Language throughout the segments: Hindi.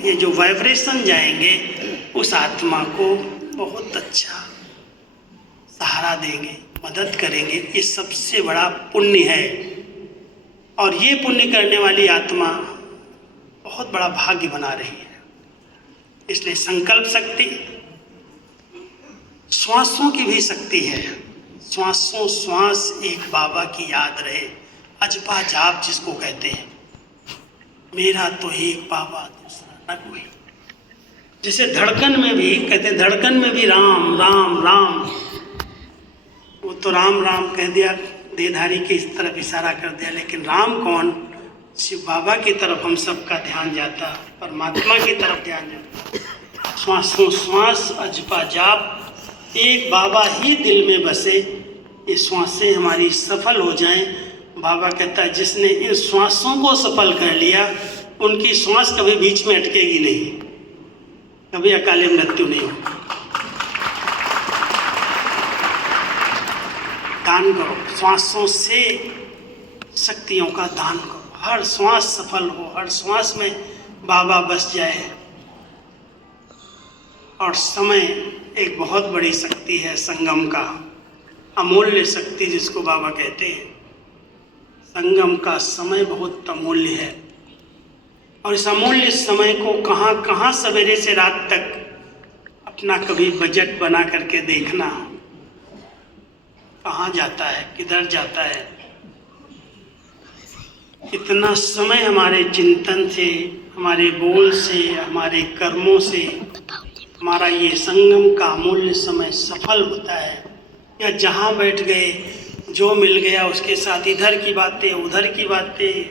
ये जो वाइब्रेशन जाएंगे उस आत्मा को बहुत अच्छा सहारा देंगे, मदद करेंगे। ये सबसे बड़ा पुण्य है और ये पुण्य करने वाली आत्मा बहुत बड़ा भाग्य बना रही है। इसलिए संकल्प शक्ति, श्वासों की भी शक्ति है। श्वासों श्वास एक बाबा की याद रहे, अजपा जाप जिसको कहते हैं, मेरा तो एक बाबा दूसरा न कोई। जैसे धड़कन में भी कहते हैं, धड़कन में भी राम राम राम, वो तो राम राम कह दिया, देहधारी की इस तरफ इशारा कर दिया, लेकिन राम कौन? शिव बाबा की तरफ हम सबका ध्यान जाता, परमात्मा की तरफ ध्यान जाता। श्वासों श्वास अजपा जाप, एक बाबा ही दिल में बसे, ये श्वासें हमारी सफल हो जाएं। बाबा कहता है जिसने इन श्वासों को सफल कर लिया उनकी श्वास कभी बीच में अटकेगी नहीं, कभी अकाले मृत्यु नहीं होगी। दान करो, श्वासों से शक्तियों का दान करो, हर श्वास सफल हो, हर श्वास में बाबा बस जाए। और समय एक बहुत बड़ी शक्ति है, संगम का अमूल्य शक्ति जिसको बाबा कहते हैं। संगम का समय बहुत अमूल्य है और इस अमूल्य समय को कहाँ कहाँ सवेरे से रात तक अपना कभी बजट बना करके देखना, कहाँ जाता है, किधर जाता है। इतना समय हमारे चिंतन से, हमारे बोल से, हमारे कर्मों से हमारा ये संगम का अमूल्य समय सफल होता है। या जहाँ बैठ गए, जो मिल गया उसके साथ इधर की बातें उधर की बातें,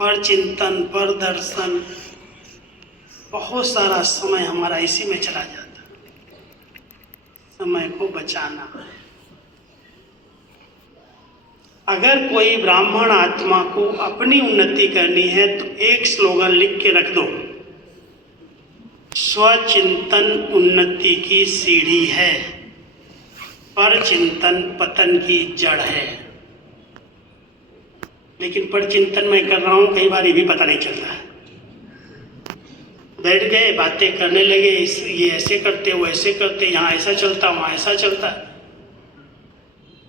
पर चिंतन पर दर्शन, बहुत सारा समय हमारा इसी में चला जाता है। समय को बचाना। अगर कोई ब्राह्मण आत्मा को अपनी उन्नति करनी है तो एक स्लोगन लिख के रख दो, स्वचिंतन उन्नति की सीढ़ी है, पर चिंतन पतन की जड़ है। लेकिन पर चिंतन मैं कर रहा हूँ, कई बार ये भी पता नहीं चलता है। बैठ गए, बातें करने लगे, ये ऐसे करते वो ऐसे करते, यहाँ ऐसा चलता वहाँ ऐसा चलता,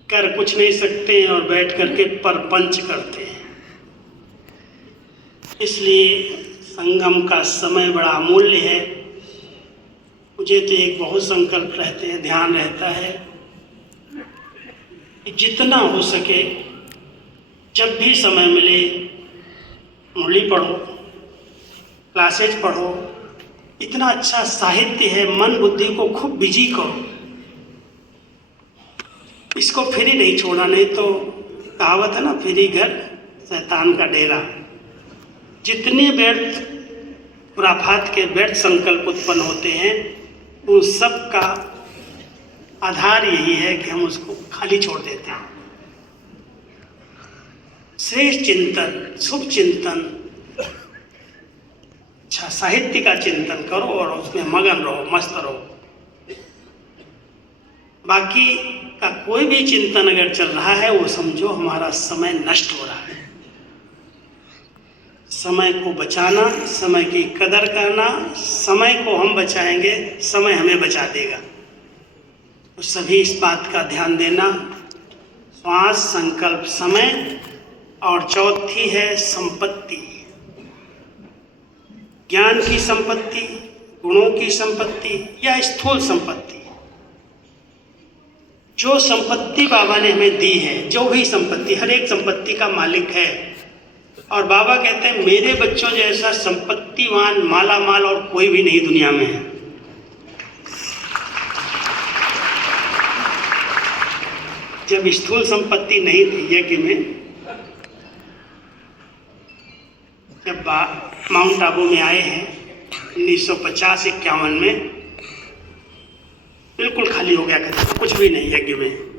कर कुछ नहीं सकते और बैठ करके परपंच करते हैं। इसलिए संगम का समय बड़ा अमूल्य है। मुझे तो एक बहुत संकल्प रहते हैं, ध्यान रहता है कि जितना हो सके जब भी समय मिले मुरली पढ़ो, क्लासेज पढ़ो। इतना अच्छा साहित्य है, मन बुद्धि को खूब बिजी करो, इसको फ्री नहीं छोड़ना। नहीं तो कहावत है ना, फ्री घर शैतान का डेरा। जितने व्यर्थ खुराफात के व्यर्थ संकल्प उत्पन्न होते हैं उन सब का आधार यही है कि हम उसको खाली छोड़ देते हैं। श्रेष्ठ चिंतन, शुभ चिंतन, अच्छा साहित्य का चिंतन करो और उसमें मगन रहो, मस्त रहो। बाकी का कोई भी चिंतन अगर चल रहा है वो समझो हमारा समय नष्ट हो रहा है। समय को बचाना, समय की कदर करना, समय को हम बचाएंगे, समय हमें बचा देगा। तो सभी इस बात का ध्यान देना। श्वास, संकल्प, समय, और चौथी है संपत्ति, ज्ञान की संपत्ति, गुणों की संपत्ति या स्थूल संपत्ति। जो संपत्ति बाबा ने हमें दी है, जो भी संपत्ति, हर एक संपत्ति का मालिक है। और बाबा कहते हैं मेरे बच्चों जैसा संपत्तिवान, माला माल और कोई भी नहीं दुनिया में है। जब स्थूल संपत्ति नहीं थी यज्ञ में, जब माउंट आबू में आए हैं 1950-51 में, बिल्कुल खाली हो गया, कुछ भी नहीं यज्ञ में।